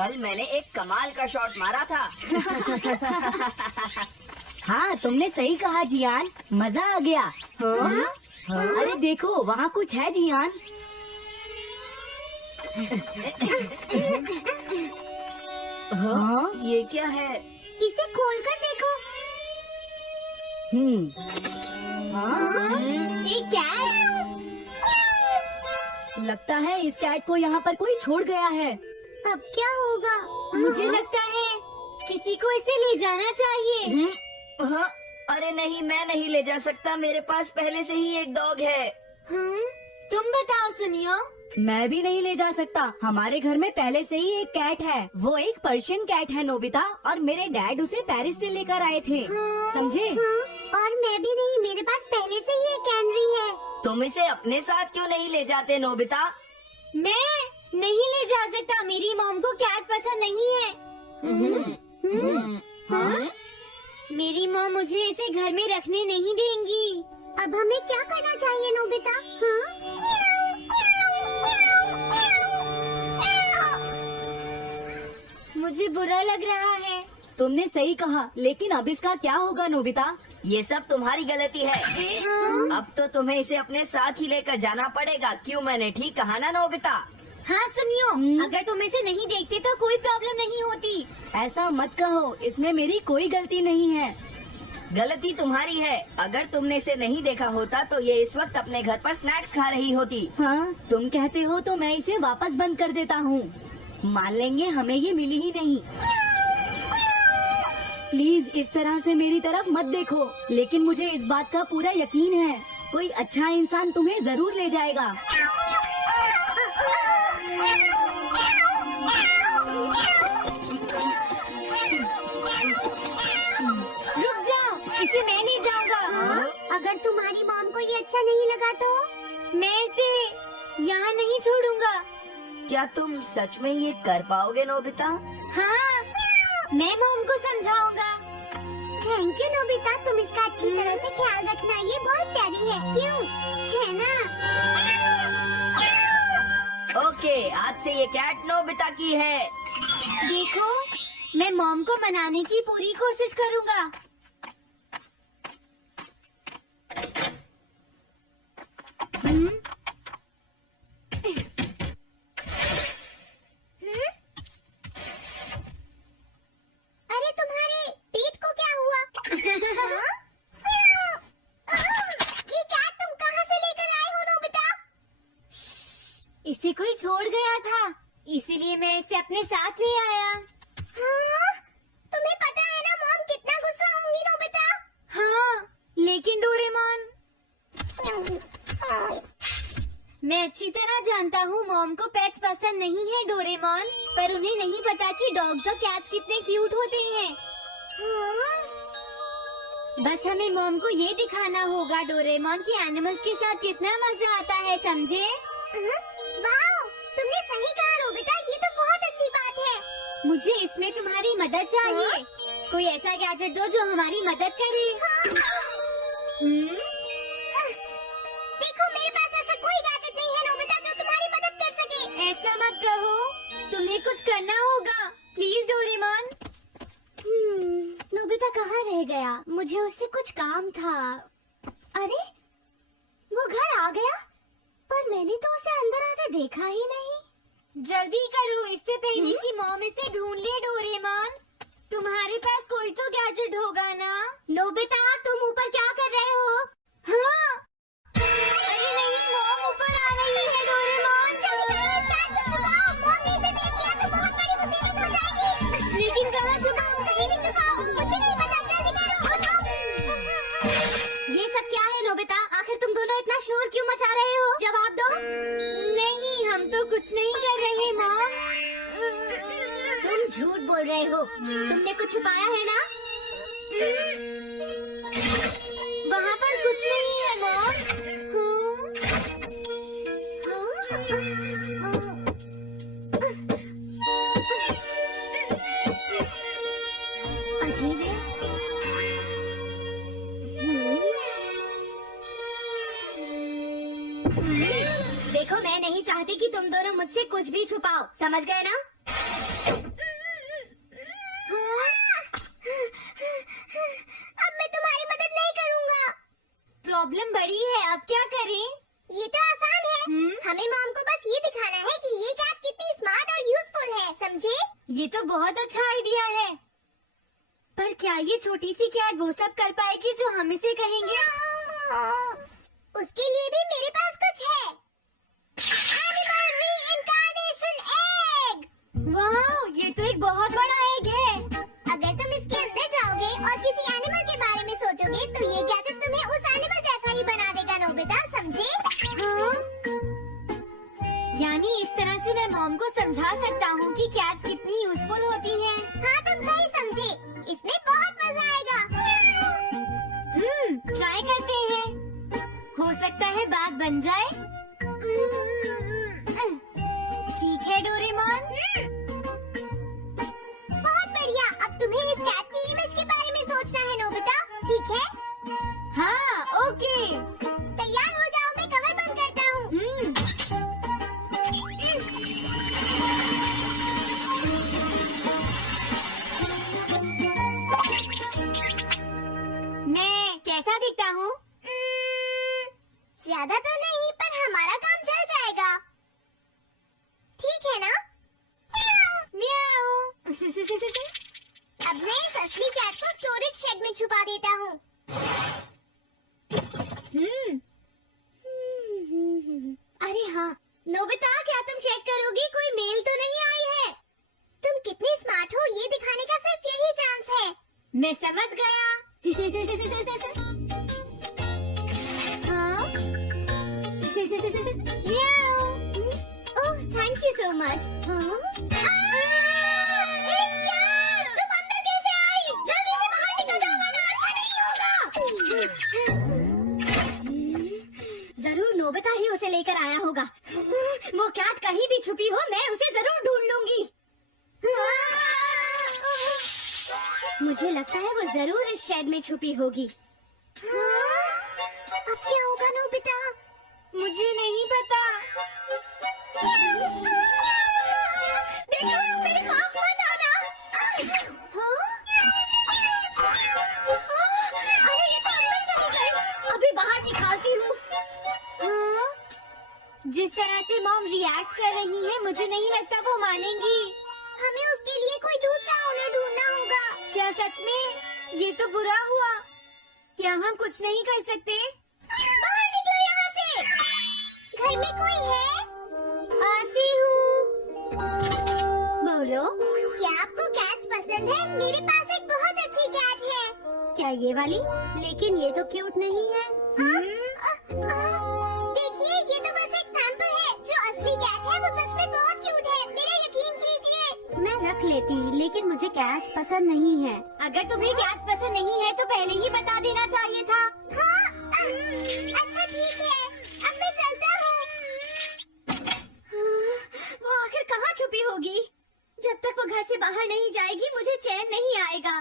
कल मैंने एक कमाल का शॉट मारा था। हाँ, तुमने सही कहा जियान, मजा आ गया। हाँ? अरे देखो, वहाँ कुछ है जियान। हाँ, ये क्या है? इसे खोलकर देखो। हाँ? एक कैट। लगता है इस कैट को यहाँ पर कोई छोड़ गया है। अब क्या होगा? मुझे लगता है किसी को इसे ले जाना चाहिए। हाँ, अरे नहीं, मैं नहीं ले जा सकता, मेरे पास पहले से ही एक डॉग है। तुम बताओ सुनियो। मैं भी नहीं ले जा सकता, हमारे घर में पहले से ही एक कैट है। वो एक पर्शियन कैट है नोबिता, और मेरे डैड उसे पेरिस से लेकर आए थे। समझे? और मैं भी नहीं, मेरे पास पहले से ही एक कैनरी है। तुम इसे अपने साथ क्यों नहीं ले जाते नोबिता? मैं नहीं ले जा सकता, मेरी मॉम को कैट पसंद नहीं है। मेरी मॉम मुझे इसे घर में रखने नहीं देंगी। अब हमें क्या करना चाहिए नोबिता? मुझे बुरा लग रहा है। तुमने सही कहा, लेकिन अब इसका क्या होगा नोबिता? ये सब तुम्हारी गलती है। अब तो तुम्हें इसे अपने साथ ही लेकर जाना पड़ेगा। क्यों, मैंने ठीक कहा ना नोबिता? हाँ सुनियो, अगर तुम इसे नहीं देखते तो कोई प्रॉब्लम नहीं होती। ऐसा मत कहो, इसमें मेरी कोई गलती नहीं है। गलती तुम्हारी है। अगर तुमने इसे नहीं देखा होता तो ये इस वक्त अपने घर पर स्नैक्स खा रही होती। हाँ, तुम कहते हो तो मैं इसे वापस बंद कर देता हूँ। मान लेंगे हमें ये मिली ही नहीं। प्लीज इस तरह से मेरी तरफ मत देखो, लेकिन मुझे इस बात का पूरा यकीन है, कोई अच्छा इंसान तुम्हें जरूर ले जाएगा। रुक जाओ, इसे मैं ले जाऊंगा। अगर तुम्हारी मॉम को ये अच्छा नहीं लगा तो मैं इसे यहाँ नहीं छोड़ूंगा। क्या तुम सच में ये कर पाओगे नोबिता? हाँ, मैं मॉम को समझाऊंगा। थैंक यू नोबिता, तुम इसका अच्छी तरह से ख्याल रखना, ये बहुत प्यारी है। क्यों, है ना? ओके, आज से ये कैट नोबिता की है। देखो, मैं मॉम को मनाने की पूरी कोशिश करूंगा। अरे तुम्हारे पीठ को क्या हुआ? ये कैट तुम कहाँ से लेकर आए हो नोबिता? इसे कोई छोड़ गया था, इसीलिए मैं इसे अपने साथ ले आया। हाँ? तुम्हें पता है ना मॉम कितना गुस्सा होंगी नोबिता? हाँ, लेकिन डोरेमोन, मैं अच्छी तरह जानता हूँ मॉम को पेट्स पसंद नहीं है डोरेमोन, पर उन्हें नहीं पता कि डॉग्स और कैट्स कितने क्यूट होते हैं। बस हमें मॉम को ये दिखाना होगा डोरेमोन कि एनिमल्स के साथ कितना मजा आता है, समझे? वाओ, तुमने सही कहा नोबिता, ये तो बहुत अच्छी बात है। मुझे इसमें तुम्हारी मदद चाहिए। कोई ऐसा गैजेट दो जो हमारी मदद करे। देखो, मेरे पास ऐसा कोई गैजेट नहीं है नोबिता जो तुम्हारी मदद कर सके। ऐसा मत कहो, तुम्हें कुछ करना होगा, प्लीज डोरेमोन। नोबिता कहाँ रह गया? मुझे उससे कुछ काम था। अरे, वो घर आ गया, पर मैंने तो उसे अंदर आते देखा ही नहीं। जल्दी करो, इससे पहले कि मॉम इसे ढूंढ ले डोरेमोन। तुम्हारे पास कोई तो गैजेट होगा ना? नोबिता, तुम ऊपर क्या कर रहे हो? हाँ, अरे नहीं, मॉम ऊपर आ रही है डोरेमोन। जल्दी करो, इस बैग को छुपाओ। मॉम ने इसे देख लिया तो बहुत बड़ी मुसीबत हो जाएगी। लेकिन कहाँ छुपाऊं? कहीं भी छुपाओ, मुझे नहीं पता। जल्दी करो। ये सब क्या है नोबिता? आखिर तुम दोनों इतना शोर क्यों मचा रहे हो? जवाब दो। नहीं, हम तो कुछ नहीं कर रहे मॉम। तुम झूठ बोल रहे हो, तुमने कुछ छुपाया है ना? वहाँ पर कुछ नहीं है मॉम। अजीब है। देखो, मैं नहीं चाहती कि तुम दोनों मुझसे कुछ भी छुपाओ, समझ गए ना? प्रॉब्लम बड़ी है, अब क्या करें? ये तो आसान है। हमें मॉम को बस ये दिखाना है कि ये कैट कितनी स्मार्ट और यूजफुल है, समझे? ये तो बहुत अच्छा आइडिया है। पर क्या ये छोटी सी कैट वो सब कर पाएगी जो हम इसे कहेंगे? उसके लिए भी मेरे पास कुछ है। Animal reincarnation egg. वाह, ये तो एक बहुत बड़ा एग है। अगर तुम इसके अंदर जाओगे और किसी एनिमल के बारे में सोचोगे तो ये गैजेट तुम्हें उस एनिमल जैसा ही बना देगा, नोबिता, समझे? हाँ? यानी इस तरह से मैं मॉम को समझा सकता हूँ कि कैट्स कितनी यूजफुल होती हैं। हाँ, तुम सही समझे। इसमें बहुत मजा आएगा। ट्राई करते हैं। हो सकता है बात बन जाए। ठीक है डोरेमोन। बहुत बढ़िया। अब तुम्हें इस कैट की इमेज के बारे में सोचना है, नोबिता, ठीक है? हाँ, ओके। तैयार हो जाओ, मैं कवर बंद करता हूँ। मैं कैसा दिखता हूँ? ज्यादा तो नहीं, पर हमारा काम चल जाएगा। ठीक है ना? म्याऊ। अब मैं इस असली कैट को स्टोरेज शेड में छुपा देता हूँ। अरे हाँ, नोबिता, क्या तुम चेक करोगी कोई मेल तो नहीं आई है? तुम कितनी स्मार्ट हो ये दिखाने का सिर्फ यही चांस है। मैं समझ गया। हाँ? म्याऊ। ओह, थैंक यू सो मच। हाँ? तुम अंदर कैसे आई? जल्दी से बाहर निकल जाओ वरना अच्छा नहीं होगा। जरूर नोबिता ही उसे लेकर आया होगा। वो कैट कहीं भी छुपी हो, मैं उसे जरूर ढूंढ लूंगी। मुझे लगता है वो जरूर इस शेड में छुपी होगी। अब क्या होगा नोबिता? मुझे नहीं पता। देखो, मेरे पास मत आना। हाँ? अरे ये तो अंदर चली गई। अभी बाहर निकालती हूँ। हाँ? जिस तरह से मॉम रिएक्ट कर रही है, मुझे नहीं लगता वो मानेंगी। हमें उसके लिए कोई दूसरा ओनर ढूंढना होगा। क्या सच में? ये तो बुरा हुआ। क्या हम कुछ नहीं कर सकते? बाहर निकलो यहाँ से। घर में कोई है? आती हूँ। बोलो, क्या आपको कैट्स पसंद है? मेरे पास एक बहुत अच्छी कैट है। क्या ये वाली? लेकिन ये तो क्यूट नहीं है। देखिए, ये तो बस एक सैंपल है। जो असली कैट है वो सच में बहुत क्यूट है। मेरा यकीन कीजिए। मैं रख लेती, लेकिन मुझे कैट्स पसंद नहीं है। अगर तुम्हें कैट्स पसंद नहीं है तो पहले ही बता देना चाहिए था। हाँ? अच्छा ठीक है, अब मैं चलता हूँ। वो आखिर कहाँ छुपी होगी? जब तक वो घर से बाहर नहीं जाएगी मुझे चैन नहीं आएगा।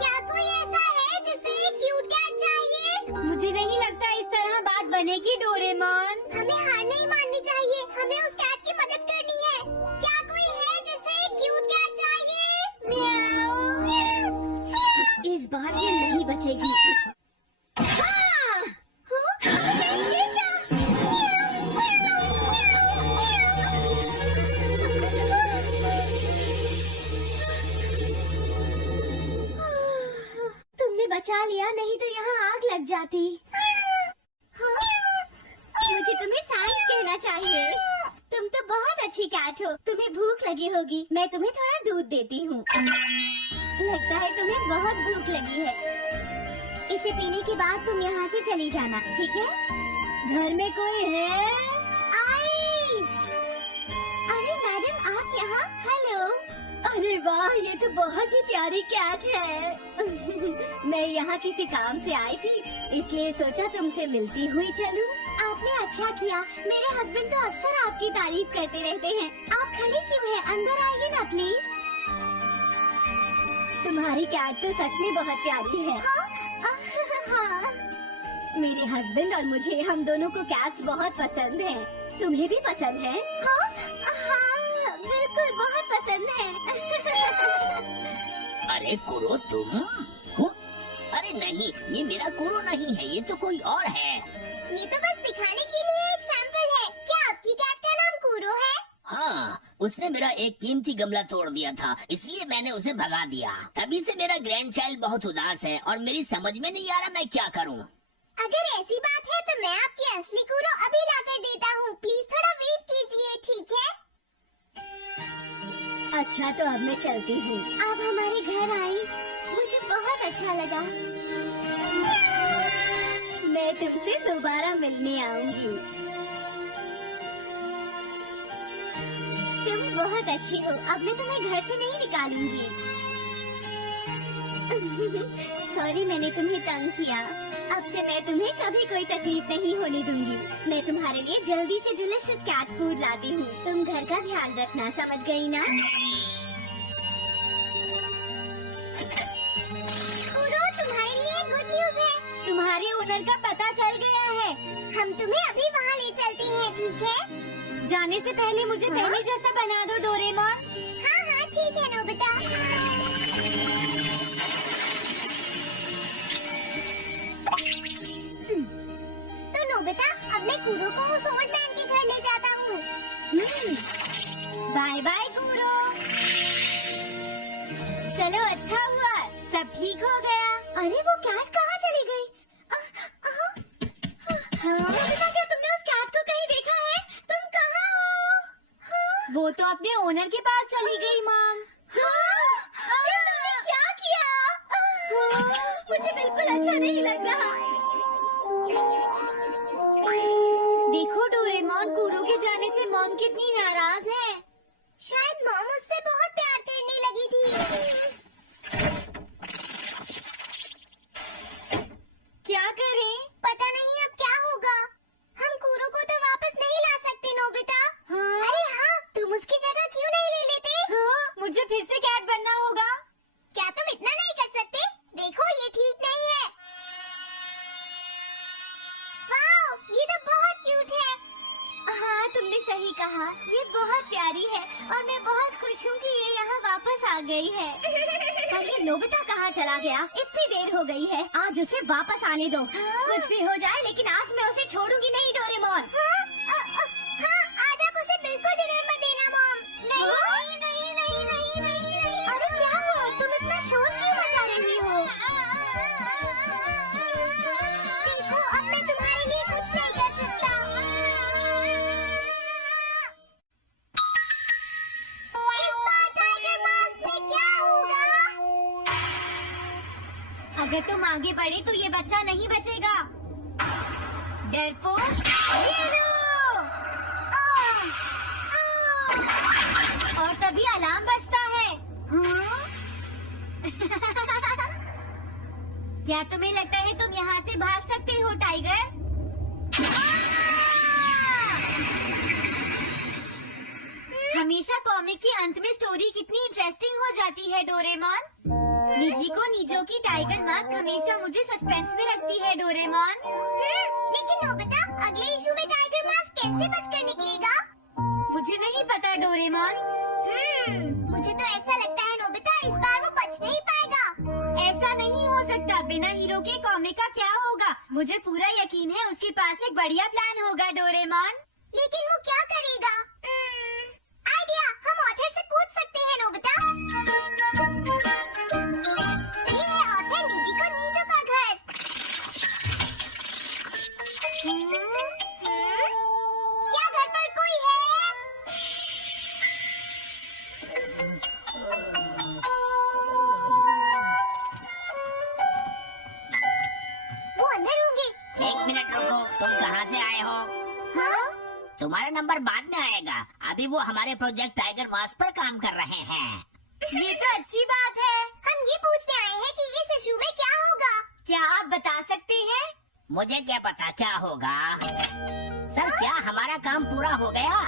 क्या कोई ऐसा है जिसे एक क्यूट कैट चाहिए? मुझे नहीं लगता इस तरह बात बनेगी डोरेमोन। हमें हार नहीं माननी चाहिए। हमें उस कैट की मदद करनी है। क्या कोई है जिसे एक क्यूट कैट चाहिए? म्याऊ। इस बार ये नहीं बचेगी। हाँ! नहीं, ये क्या? तुमने बचा लिया, नहीं तो यहाँ आग लग जाती। हाँ? मुझे तुम्हें थैंक्स कहना चाहिए। तुम तो बहुत अच्छी कैट हो। तुम्हें भूख लगी होगी, मैं तुम्हें थोड़ा दूध देती हूँ। लगता है तुम्हें बहुत भूख लगी है। इसे पीने के बाद तुम यहाँ से चली जाना, ठीक है? घर में कोई है? आई! अरे मैडम, आप यहाँ? हेलो। अरे वाह, ये तो बहुत ही प्यारी कैट है। मैं यहाँ किसी काम से आई थी, इसलिए सोचा तुमसे मिलती हुई चलूं। आपने अच्छा किया। मेरे हस्बैंड तो अक्सर आपकी तारीफ करते रहते हैं। आप खड़ी क्यों हैं? अंदर आइए ना प्लीज। तुम्हारी कैट तो सच में बहुत प्यारी है। हाँ? मेरे हस्बैंड और मुझे, हम दोनों को कैट्स बहुत पसंद हैं। तुम्हें भी पसंद है? हाँ, बिल्कुल बहुत पसंद है। अरे कुरो तुम हो? अरे अरे नहीं, ये मेरा कूरो नहीं है, ये तो कोई और है। ये तो बस दिखाने के लिए एक सैंपल है। क्या आपकी कैट का नाम कूरो है? हाँ, उसने मेरा एक कीमती गमला तोड़ दिया था, इसलिए मैंने उसे भगा दिया। तभी से मेरा ग्रैंड चाइल्ड बहुत उदास है और मेरी समझ में नहीं आ रहा मैं क्या करूँ। अगर ऐसी बात है तो मैं आपकी असली कूरो अभी लाकर देता हूँ। प्लीज थोड़ा वेट कीजिए, ठीक है? अच्छा तो अब मैं चलती हूँ। आप हमारे घर आई, मुझे बहुत अच्छा लगा। मैं तुमसे दोबारा मिलने आऊंगी। तुम बहुत अच्छी हो। अब मैं तुम्हें घर से नहीं निकालूंगी। सॉरी मैंने तुम्हें तंग किया। अब से मैं तुम्हें कभी कोई तकलीफ नहीं होने दूंगी। मैं तुम्हारे लिए जल्दी से डिलीशियस कैट फूड लाती हूँ। तुम घर का ध्यान रखना, समझ गई ना? कूरो, तुम्हारे लिए गुड न्यूज है। तुम्हारे ओनर का पता चल गया है। हम तुम्हें अभी वहाँ ले चलते हैं, ठीक है? जाने से पहले मुझे पहले जैसा बना दो डोरेमोन। हाँ हाँ ठीक है नोबिता। तो नोबिता, अब मैं कूरो को उस ओल्ड मैन के घर ले जाता हूँ। बाय बाय कूरो। चलो अच्छा हुआ, सब ठीक हो गया। अरे वो कैट कहाँ चली गई? नोबिता, क्या तुमने उस कैट को कहीं देखा है? तुम कहाँ हो? वो तो अपने ओनर के पास चली गई मॉम। ये तुमने क्या किया? मुझे बिल्कुल अच्छा नहीं लग रहा। देखो डोरेमोन, कूरो के जाने से मॉम कितनी नाराज है। शायद मॉम उससे बहुत प्यार करने लगी थी। क्या करें? पता नहीं अब क्या होगा। हम कूरो को तो वापस नहीं ला सकते नोबिता। हाँ? अरे हाँ, तुम उसकी जगह क्यों नहीं ले लेते? हाँ, मुझे फिर से कैट बनना होगा। क्या तुम इतना नहीं कर सकते? देखो ये ठीक नहीं है। वाओ, ये तो बहुत क्यूट है। हाँ तुमने सही कहा, ये बहुत प्यारी है और मैं बहुत खुश हूँ कि ये यहाँ वापस आ गई है। पर ये नोबिता कहाँ चला गया? इतनी देर हो गई है, आज उसे वापस आने दो। कुछ भी हो जाए लेकिन आज मैं उसे छोड़ूंगी नहीं डोरेमोन। हाँ, आज आप उसे बिल्कुल डिनर में देना मॉम। नहीं नहीं नहीं नहीं नहीं नहीं। अरे क्या हुआ? तुम इतना शोर क्यों मचा रही हो? देखो अब मैं तुम्हारे लिए कुछ नहीं कर सकता। इस बार टाइगर मास्क में क्या होगा? अगर तुम आगे बढ़े तो ये बच्चा नहीं बचेगा। डरपोक, ये लो। और तभी अलार्म बजता है। हाँ? क्या तुम्हें लगता है तुम यहाँ से भाग सकते हो टाइगर? हमेशा कॉमिक के अंत में स्टोरी कितनी इंटरेस्टिंग हो जाती है डोरेमोन। निजिको निजो की टाइगर मास्क हमेशा मुझे सस्पेंस में रखती है डोरेमोन। लेकिन नोबिता, अगले इशू में टाइगर मास्क कैसे बचकर निकलेगा? मुझे नहीं पता डोरेमोन। मुझे तो ऐसा लगता है नोबिता, इस बार वो बच नहीं पाएगा। ऐसा नहीं हो सकता। बिना हीरो के कॉमिक का क्या होगा? मुझे पूरा यकीन है उसके पास एक बढ़िया प्लान होगा डोरेमोन। लेकिन वो क्या करेगा? आइडिया, हम ऑथर से पूछ सकते हैं नोबिता। ये है ऑथर निजिको निजो का घर। क्या घर पर कोई है? वो अंदर होंगे। एक मिनट रुको, तुम कहाँ से आए हो? हाँ? तुम्हारा नंबर बाद में आएगा, अभी वो हमारे प्रोजेक्ट टाइगर मास्क पर काम कर रहे हैं। ये तो अच्छी बात है। हम ये पूछने आए हैं कि इस इशू में क्या होगा। क्या आप बता सकते हैं? मुझे क्या पता क्या होगा। सर क्या हमारा काम पूरा हो गया?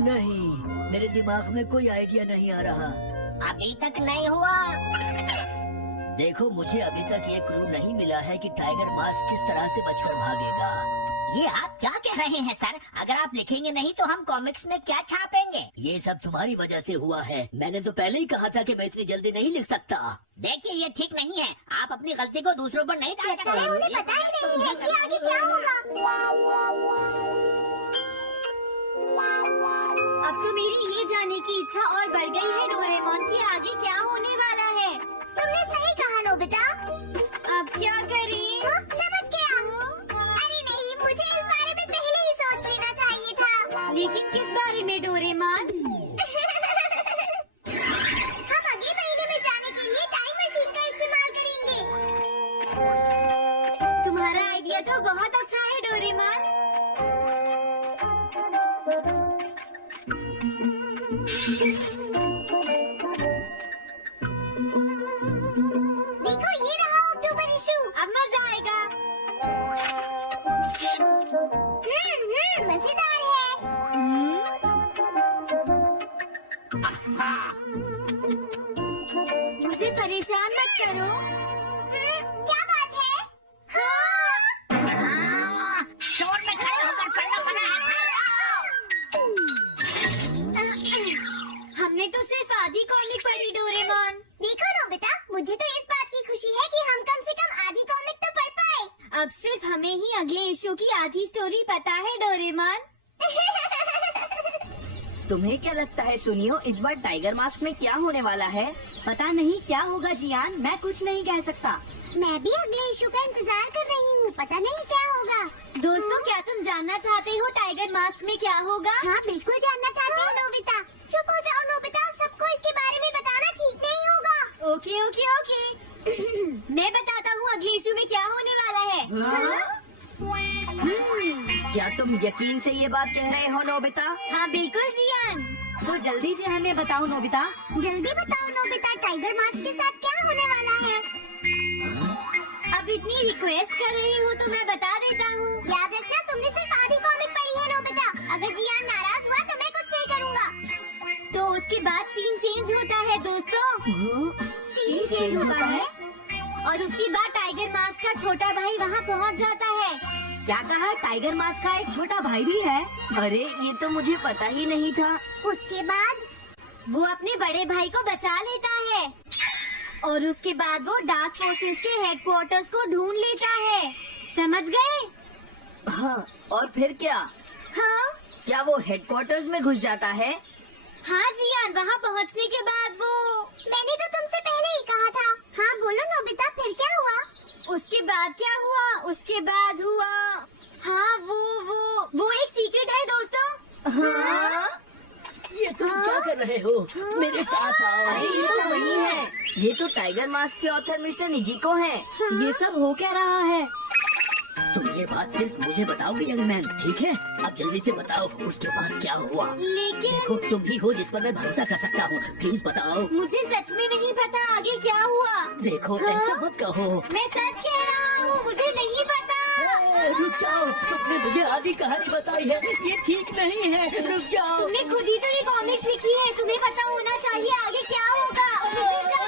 नहीं, मेरे दिमाग में कोई आइडिया नहीं आ रहा। अभी तक नहीं हुआ। देखो, मुझे अभी तक ये क्लू नहीं मिला है कि टाइगर मास्क किस तरह से बचकर भागेगा। ये आप क्या कह रहे हैं सर? अगर आप लिखेंगे नहीं तो हम कॉमिक्स में क्या छापेंगे? ये सब तुम्हारी वजह से हुआ है। मैंने तो पहले ही कहा था कि मैं इतनी जल्दी नहीं लिख सकता। देखिए ये ठीक नहीं है। आप अपनी गलती को दूसरों पर नहीं डाल सकते। उन्हें पता ही नहीं है कि आगे क्या होगा। अब तो मेरी ये जानने की इच्छा और बढ़ गई है डोरेमोन कि आगे क्या होने वाला है। तुमने सही कहा नोबिता। अब क्या करें? समझ गया। अरे नहीं, मुझे इस बारे में पहले ही सोच लेना चाहिए था। लेकिन किस बारे में डोरेमोन? हम अगले महीने में जाने के लिए टाइम मशीन का इस्तेमाल करेंगे। तुम्हारा आइडिया तो बहुत अच्छा है डोरेमोन। देखो ये रहा अक्टूबर इशू। अब मजा आएगा। मजेदार है। मुझे परेशान मत करो। क्या बात है? स्टोर में खड़े होकर पढ़ना मना है। हमने तो सिर्फ आधी कॉमिक पढ़ी डोरेमोन। देखो नोबिता, मुझे तो इस बात की खुशी है कि हम कम से कम आधी कॉमिक तो पढ़ पाए। अब सिर्फ हमें ही अगले इशू की आधी स्टोरी पता है डोरेमोन। तुम्हें क्या लगता है सुनियो, इस बार टाइगर मास्क में क्या होने वाला है? पता नहीं क्या होगा जियान, मैं कुछ नहीं कह सकता। मैं भी अगले इशू का इंतजार कर रही हूँ, पता नहीं क्या होगा। दोस्तों, क्या तुम जानना चाहते हो टाइगर मास्क में क्या होगा? हाँ बिल्कुल जानना चाहते हो नोबिता। चुप हो जाओ नोबिता, सबको इसके बारे में बताना ठीक नहीं होगा। Okay okay okay. मैं बताता हूँ अगले इशू में क्या होने वाला है। क्या तुम यकीन से ये बात कह रहे हो नोबिता? हाँ बिल्कुल जियान। तो जल्दी से हमें बताओ नोबिता। जल्दी बताओ नोबिता, टाइगर मास्क के साथ क्या होने वाला है? अब इतनी रिक्वेस्ट कर रही हूँ तो मैं बता देता हूँ। याद रखना, तुमने सिर्फ आधी कॉमिक पढ़ी है नोबिता। अगर जियान नाराज हुआ तो मैं कुछ नहीं करूँगा। तो उसके बाद सीन चेंज होता है दोस्तों। सीन चेंज होता है? और उसके बाद टाइगर मास्क का छोटा भाई वहाँ पहुँच जाता है। क्या कहा? टाइगर मास्क का एक छोटा भाई भी है? अरे ये तो मुझे पता ही नहीं था। उसके बाद वो अपने बड़े भाई को बचा लेता है और उसके बाद वो डार्क फोर्सेस के हेडक्वार्टर्स को ढूंढ लेता है। समझ गए? हाँ, और फिर क्या? हाँ क्या वो हेडक्वार्टर्स में घुस जाता है? हाँ जियान, वहाँ पहुँचने के बाद वो। मैंने तो तुमसे पहले ही कहा था। हाँ बोलो नोबिता, फिर क्या हुआ? उसके बाद क्या हुआ? उसके बाद हुआ, हाँ वो एक सीक्रेट है दोस्तों। हाँ? ये तुम क्या कर रहे हो? मेरे साथ आओ। अरे ये तो वही है। ये तो टाइगर मास्क के ऑथर मिस्टर निजिको हैं। ये सब हो क्या रहा है? तुम ये बात सिर्फ मुझे बताओगे यंग मैन, ठीक है? अब जल्दी से बताओ उसके बाद क्या हुआ। लेकिन देखो तुम ही हो जिस पर मैं भरोसा कर सकता हूँ, प्लीज बताओ। मुझे सच में नहीं पता आगे क्या हुआ। देखो ऐसा मत कहो। मैं सच कह रहा हूँ, मुझे नहीं पता। रुक जाओ, तुमने मुझे आधी कहानी बताई है, ये ठीक नहीं है। रुक जाओ। तुमने खुद ही तो ये कॉमिक्स लिखी है, तुम्हें पता होना चाहिए आगे क्या होगा।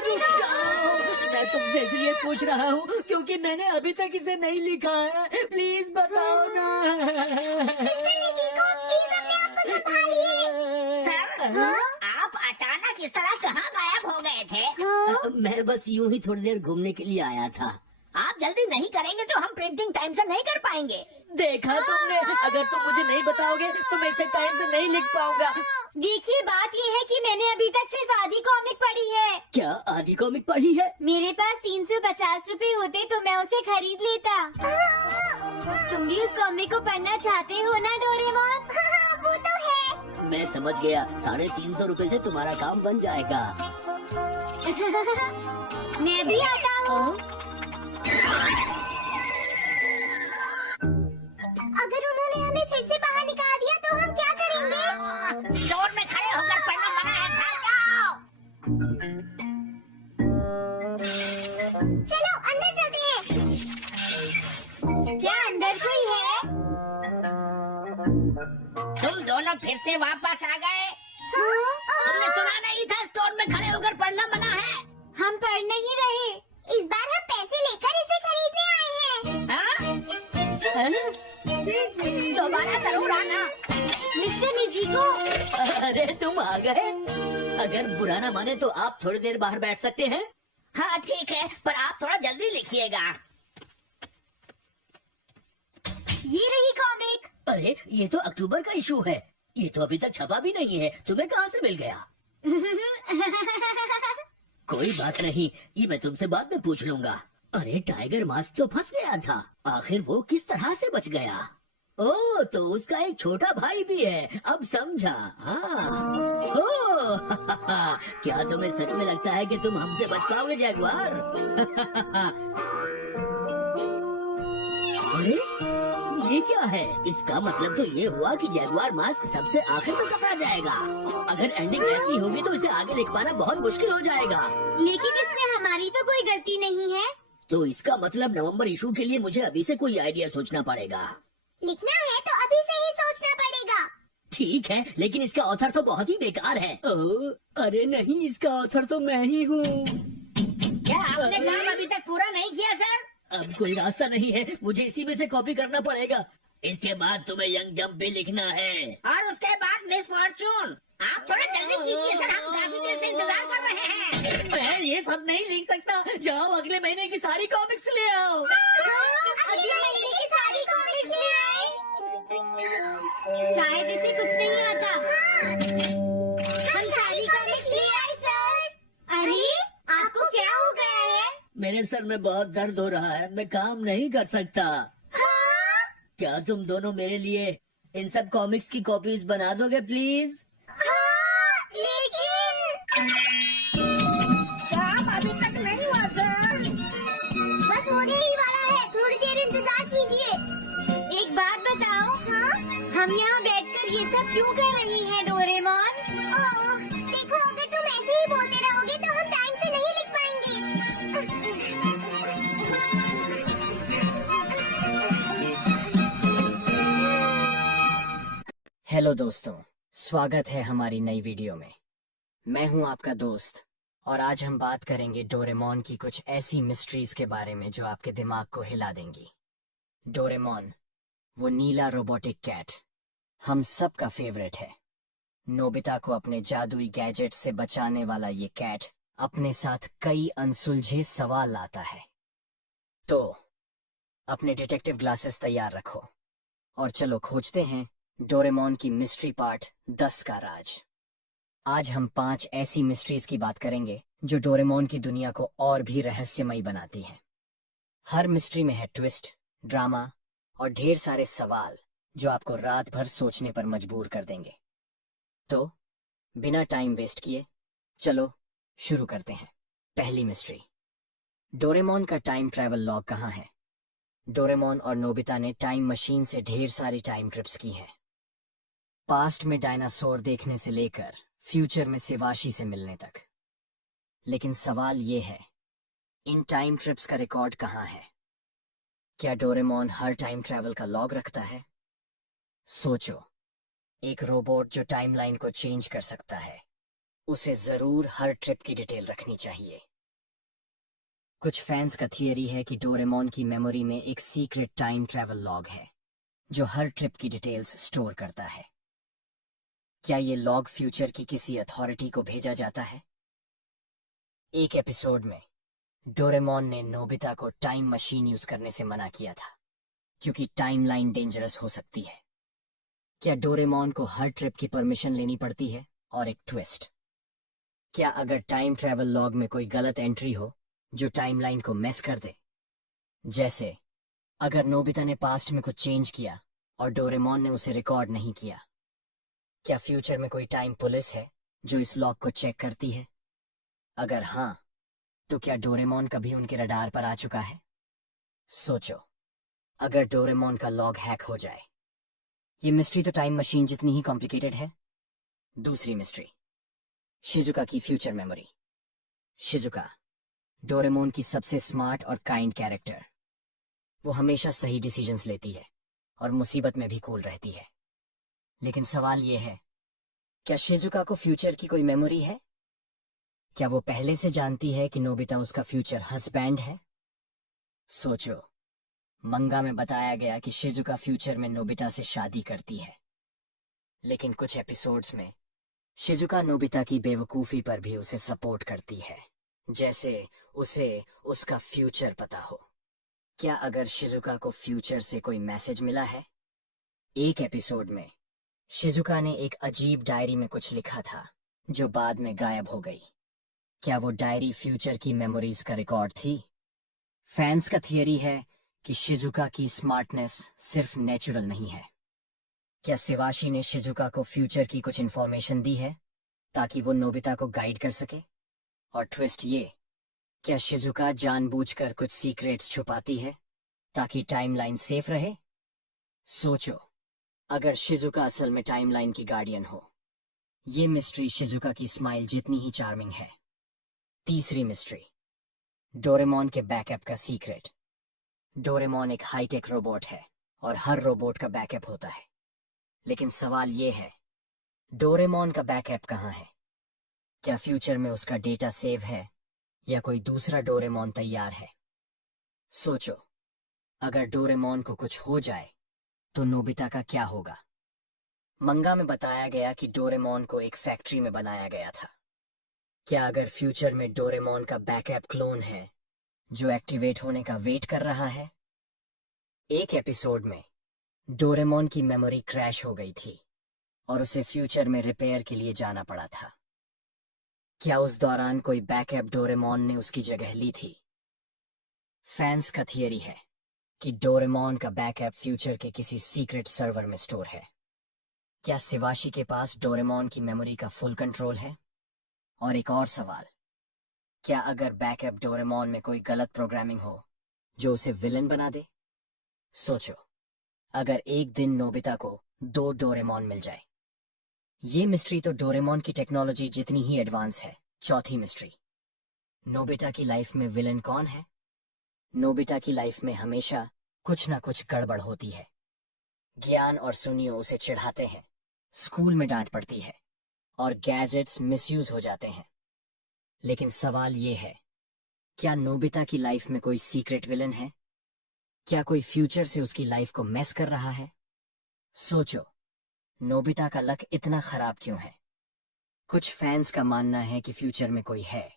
रुक जाओ, मैं तुमसे इसलिए पूछ रहा हूँ क्योंकि मैंने अभी तक इसे नहीं लिखा है। प्लीज बताओ ना। मिस्टर निजिको, प्लीज अपने आप को संभालिए। सर, आप अचानक इस तरह कहाँ गायब हो गए थे? हाँ? मैं बस यूं ही थोड़ी देर घूमने के लिए आया था। आप जल्दी नहीं करेंगे तो हम प्रिंटिंग टाइम से नहीं कर पाएंगे। देखा तुमने, अगर तुम मुझे नहीं बताओगे तो मैं इसे टाइम से नहीं लिख पाऊंगा। देखिए बात ये है कि मैंने अभी तक सिर्फ आधी कॉमिक पढ़ी है। क्या आधी कॉमिक पढ़ी है? मेरे पास 350 रुपए होते तो मैं उसे खरीद लेता। तुम भी उस कॉमिक को पढ़ना चाहते हो ना डोरेमोन? वो तो है। मैं समझ गया, 350 रुपए से तुम्हारा काम बन जाएगा। मैं भी आता हूँ। अगर उन्होंने हमें फिर से बाहर निकाल दिया तो हम क्या करेंगे? स्टोर में खड़े होकर पढ़ना मना है, भाग जाओ। चलो अंदर चलते हैं। क्या अंदर कोई है? तुम दोनों फिर से वापस आ गए? तुमने सुना नहीं था स्टोर में खड़े होकर पढ़ना मना है? हम पढ़ नहीं रहे, इस बार हम पैसे लेकर इसे खरीदने आए हैं। हाँ? दोबारा जरूर आना। मिस्टर निजीको, अरे तुम आ गए। अगर बुरा ना माने तो आप थोड़ी देर बाहर बैठ सकते हैं। हाँ ठीक है, पर आप थोड़ा जल्दी लिखिएगा। ये रही कॉमिक। अरे ये तो अक्टूबर का इशू है, ये तो अभी तक छपा भी नहीं है। तुम्हें कहाँ से मिल गया? कोई बात नहीं, ये मैं तुमसे बाद में पूछ लूंगा। अरे टाइगर मास्क तो फंस गया था, आखिर वो किस तरह से बच गया? ओह, तो उसका एक छोटा भाई भी है, अब समझा। हाँ। ओह, क्या तुम्हें सच में लगता है कि तुम हमसे बच पाओगे जैगुआर? अरे ये क्या है? इसका मतलब तो ये हुआ कि जैगुआर मास्क सबसे आखिर में पकड़ा जाएगा। अगर एंडिंग ऐसी होगी तो इसे आगे लिख पाना बहुत मुश्किल हो जाएगा। लेकिन इसमें हमारी तो कोई गलती नहीं है। तो इसका मतलब नवंबर इशू के लिए मुझे अभी से कोई आइडिया सोचना पड़ेगा। लिखना है तो अभी से ही सोचना पड़ेगा। ठीक है, लेकिन इसका ऑथर तो बहुत ही बेकार है। अरे नहीं, इसका ऑथर तो मैं ही हूँ। क्या आपने काम अभी तक पूरा नहीं किया सर? अब कोई रास्ता नहीं है, मुझे इसी में से कॉपी करना पड़ेगा। इसके बाद तुम्हें यंग जंप भी लिखना है, और उसके बाद मिस फॉर्चून। आप थोड़ा जल्दी कीजिए सर, हम काफी देर से इंतजार कर रहे हैं। मैं ये सब नहीं लिख सकता। जाओ अगले महीने की सारी कॉमिक्स ले आओ। अगले महीने की सारी कॉमिक्स ले आए। शायद इसे कुछ नहीं आता। हम सारी कॉमिक्स ले आए सर। अरे आपको क्या हो गया है? मेरे सर में बहुत दर्द हो रहा है, मैं काम नहीं कर सकता। हाँ? क्या तुम दोनों मेरे लिए इन सब कॉमिक्स की कॉपीज बना दोगे प्लीज? हाँ, लेकिन काम अभी तक नहीं हुआ सर। बस होने ही वाला है, थोड़ी देर इंतजार कीजिए। एक बात बताओ। हाँ? हम यहाँ बैठकर ये सब क्यों कर रही हैं डोरेमोन? देखो, अगर तुम ऐसे ही बोलते रहोगे तो हम टाइम से नहीं लिख पाएंगे। हेलो दोस्तों, स्वागत है हमारी नई वीडियो में। मैं हूं आपका दोस्त और आज हम बात करेंगे डोरेमोन की कुछ ऐसी मिस्ट्रीज के बारे में जो आपके दिमाग को हिला देंगी। डोरेमोन, वो नीला रोबोटिक कैट, हम सब का फेवरेट है। नोबिता को अपने जादुई गैजेट से बचाने वाला ये कैट अपने साथ कई अनसुलझे सवाल लाता है। तो अपने डिटेक्टिव ग्लासेस तैयार रखो और चलो खोजते हैं डोरेमोन की मिस्ट्री पार्ट 10 का राज। आज हम 5 ऐसी मिस्ट्रीज की बात करेंगे जो डोरेमोन की दुनिया को और भी रहस्यमयी बनाती हैं। हर मिस्ट्री में है ट्विस्ट, ड्रामा और ढेर सारे सवाल जो आपको रात भर सोचने पर मजबूर कर देंगे। तो बिना टाइम वेस्ट किए चलो शुरू करते हैं। पहली मिस्ट्री, डोरेमोन का टाइम ट्रैवल लॉग कहाँ है? डोरेमोन और नोबिता ने टाइम मशीन से ढेर सारी टाइम ट्रिप्स की हैं। पास्ट में डायनासोर देखने से लेकर फ्यूचर में शिवाशी से मिलने तक। लेकिन सवाल ये है, इन टाइम ट्रिप्स का रिकॉर्ड कहाँ है? क्या डोरेमोन हर टाइम ट्रैवल का लॉग रखता है? सोचो, एक रोबोट जो टाइमलाइन को चेंज कर सकता है, उसे जरूर हर ट्रिप की डिटेल रखनी चाहिए। कुछ फैंस का थियरी है कि डोरेमोन की मेमोरी में एक सीक्रेट टाइम ट्रैवल लॉग है जो हर ट्रिप की डिटेल्स स्टोर करता है। क्या ये लॉग फ्यूचर की किसी अथॉरिटी को भेजा जाता है? एक एपिसोड में डोरेमोन ने नोबिता को टाइम मशीन यूज करने से मना किया था क्योंकि टाइमलाइन डेंजरस हो सकती है। क्या डोरेमोन को हर ट्रिप की परमिशन लेनी पड़ती है? और एक ट्विस्ट, क्या अगर टाइम ट्रैवल लॉग में कोई गलत एंट्री हो जो टाइमलाइन को मेस कर दे? जैसे अगर नोबिता ने पास्ट में कुछ चेंज किया और डोरेमोन ने उसे रिकॉर्ड नहीं किया, क्या फ्यूचर में कोई टाइम पुलिस है जो इस लॉग को चेक करती है? अगर हाँ, तो क्या डोरेमोन कभी उनके रडार पर आ चुका है? सोचो, अगर डोरेमोन का लॉग हैक हो जाए। ये मिस्ट्री तो टाइम मशीन जितनी ही कॉम्प्लिकेटेड है। दूसरी मिस्ट्री, शिजुका की फ्यूचर मेमोरी। शिजुका, डोरेमोन की सबसे स्मार्ट और काइंड कैरेक्टर। वो हमेशा सही डिसीजंस लेती है और मुसीबत में भी कूल रहती है। लेकिन सवाल ये है, क्या शिजुका को फ्यूचर की कोई मेमोरी है? क्या वो पहले से जानती है कि नोबिता उसका फ्यूचर हस्बैंड है? सोचो, मंगा में बताया गया कि शिजुका फ्यूचर में नोबिता से शादी करती है, लेकिन कुछ एपिसोड्स में शिजुका नोबिता की बेवकूफी पर भी उसे सपोर्ट करती है, जैसे उसे उसका फ्यूचर पता हो। क्या अगर शिजुका को फ्यूचर से कोई मैसेज मिला है? एक एपिसोड में शिजुका ने एक अजीब डायरी में कुछ लिखा था जो बाद में गायब हो गई। क्या वो डायरी फ्यूचर की मेमोरीज का रिकॉर्ड थी? फैंस का थियरी है कि शिजुका की स्मार्टनेस सिर्फ नेचुरल नहीं है। क्या शिवाशी ने शिजुका को फ्यूचर की कुछ इन्फॉर्मेशन दी है ताकि वो नोबिता को गाइड कर सके? और ट्विस्ट ये, क्या शिजुका जानबूझकर कुछ सीक्रेट्स छुपाती है ताकि टाइमलाइन सेफ रहे? सोचो, अगर शिजुका असल में टाइमलाइन की गार्डियन हो। ये मिस्ट्री शिजुका की स्माइल जितनी ही चार्मिंग है। तीसरी मिस्ट्री, डोरेमोन के बैकअप का सीक्रेट। डोरेमोन एक हाईटेक रोबोट है और हर रोबोट का बैकअप होता है, लेकिन सवाल ये है, डोरेमोन का बैकअप कहाँ है? क्या फ्यूचर में उसका डेटा सेव है या कोई दूसरा डोरेमोन तैयार है? सोचो, अगर डोरेमोन को कुछ हो जाए तो नोबिता का क्या होगा? मंगा में बताया गया कि डोरेमोन को एक फैक्ट्री में बनाया गया था। क्या अगर फ्यूचर में डोरेमोन का बैकअप क्लोन है जो एक्टिवेट होने का वेट कर रहा है? एक एपिसोड में डोरेमोन की मेमोरी क्रैश हो गई थी और उसे फ्यूचर में रिपेयर के लिए जाना पड़ा था। क्या उस दौरान कोई बैकअप डोरेमोन ने उसकी जगह ली थी? फैंस का थियरी है कि डोरेमोन का बैकअप फ्यूचर के किसी सीक्रेट सर्वर में स्टोर है। क्या शिवाशी के पास डोरेमोन की मेमोरी का फुल कंट्रोल है? और एक और सवाल, क्या अगर बैकअप डोरेमोन में कोई गलत प्रोग्रामिंग हो जो उसे विलन बना दे? सोचो, अगर एक दिन नोबिता को 2 डोरेमोन मिल जाए। ये मिस्ट्री तो डोरेमोन की टेक्नोलॉजी जितनी ही एडवांस है। चौथी मिस्ट्री, नोबिता की लाइफ में विलन कौन है? नोबिता की लाइफ में हमेशा कुछ ना कुछ गड़बड़ होती है। ज्ञान और सुनियो उसे चिढ़ाते हैं, स्कूल में डांट पड़ती है और गैजेट्स मिसयूज हो जाते हैं। लेकिन सवाल ये है, क्या नोबिता की लाइफ में कोई सीक्रेट विलन है? क्या कोई फ्यूचर से उसकी लाइफ को मेस कर रहा है? सोचो, नोबिता का लक इतना खराब क्यों है? कुछ फैंस का मानना है कि फ्यूचर में कोई है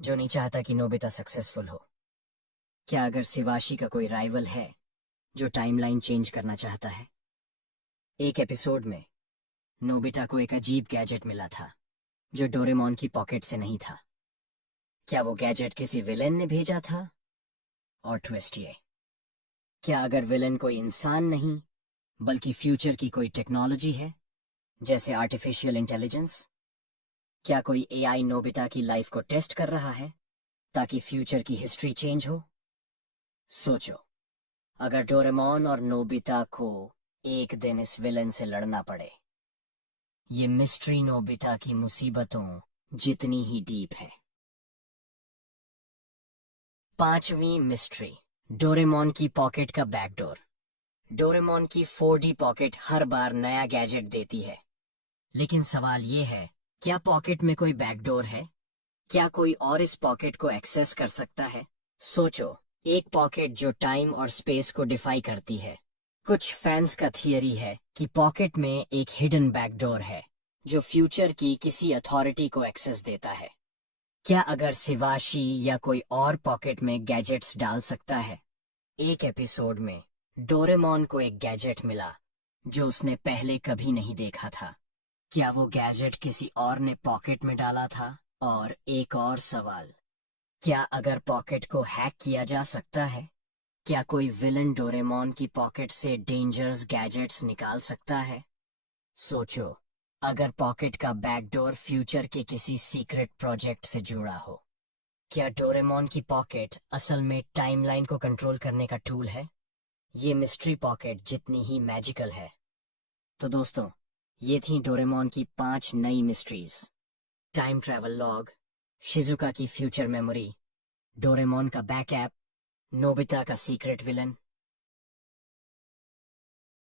जो नहीं चाहता कि नोबिता सक्सेसफुल हो। क्या अगर शिवाशी का कोई राइवल है जो टाइमलाइन चेंज करना चाहता है? एक एपिसोड में नोबिता को एक अजीब गैजेट मिला था जो डोरेमोन की पॉकेट से नहीं था। क्या वो गैजेट किसी विलेन ने भेजा था? और ट्विस्ट ये, क्या अगर विलेन कोई इंसान नहीं बल्कि फ्यूचर की कोई टेक्नोलॉजी है, जैसे आर्टिफिशियल इंटेलिजेंस? क्या कोई एआई नोबिता की लाइफ को टेस्ट कर रहा है ताकि फ्यूचर की हिस्ट्री चेंज हो? सोचो, अगर डोरेमोन और नोबिता को एक दिन इस विलेन से लड़ना पड़े। ये मिस्ट्री नोबिता की मुसीबतों जितनी ही डीप है। पांचवी मिस्ट्री, डोरेमोन की पॉकेट का बैकडोर। डोरेमोन की 4D पॉकेट हर बार नया गैजेट देती है, लेकिन सवाल ये है, क्या पॉकेट में कोई बैकडोर है? क्या कोई और इस पॉकेट को एक्सेस कर सकता है? सोचो, एक पॉकेट जो टाइम और स्पेस को डिफाई करती है। कुछ फैंस का थियरी है कि पॉकेट में एक हिडन बैकडोर है जो फ्यूचर की किसी अथॉरिटी को एक्सेस देता है। क्या अगर शिवाशी या कोई और पॉकेट में गैजेट्स डाल सकता है? एक एपिसोड में डोरेमोन को एक गैजेट मिला जो उसने पहले कभी नहीं देखा था। क्या वो गैजेट किसी और ने पॉकेट में डाला था? और एक और सवाल, क्या अगर पॉकेट को हैक किया जा सकता है? क्या कोई विलन डोरेमोन की पॉकेट से डेंजरस गैजेट्स निकाल सकता है? सोचो, अगर पॉकेट का बैकडोर फ्यूचर के किसी सीक्रेट प्रोजेक्ट से जुड़ा हो। क्या डोरेमोन की पॉकेट असल में टाइमलाइन को कंट्रोल करने का टूल है? ये मिस्ट्री पॉकेट जितनी ही मैजिकल है। तो दोस्तों, ये थी डोरेमोन की 5 नई mysteries. Time travel log, Shizuka की फ्यूचर मेमोरी, डोरेमोन का बैकअप, नोबिता का सीक्रेट विलन,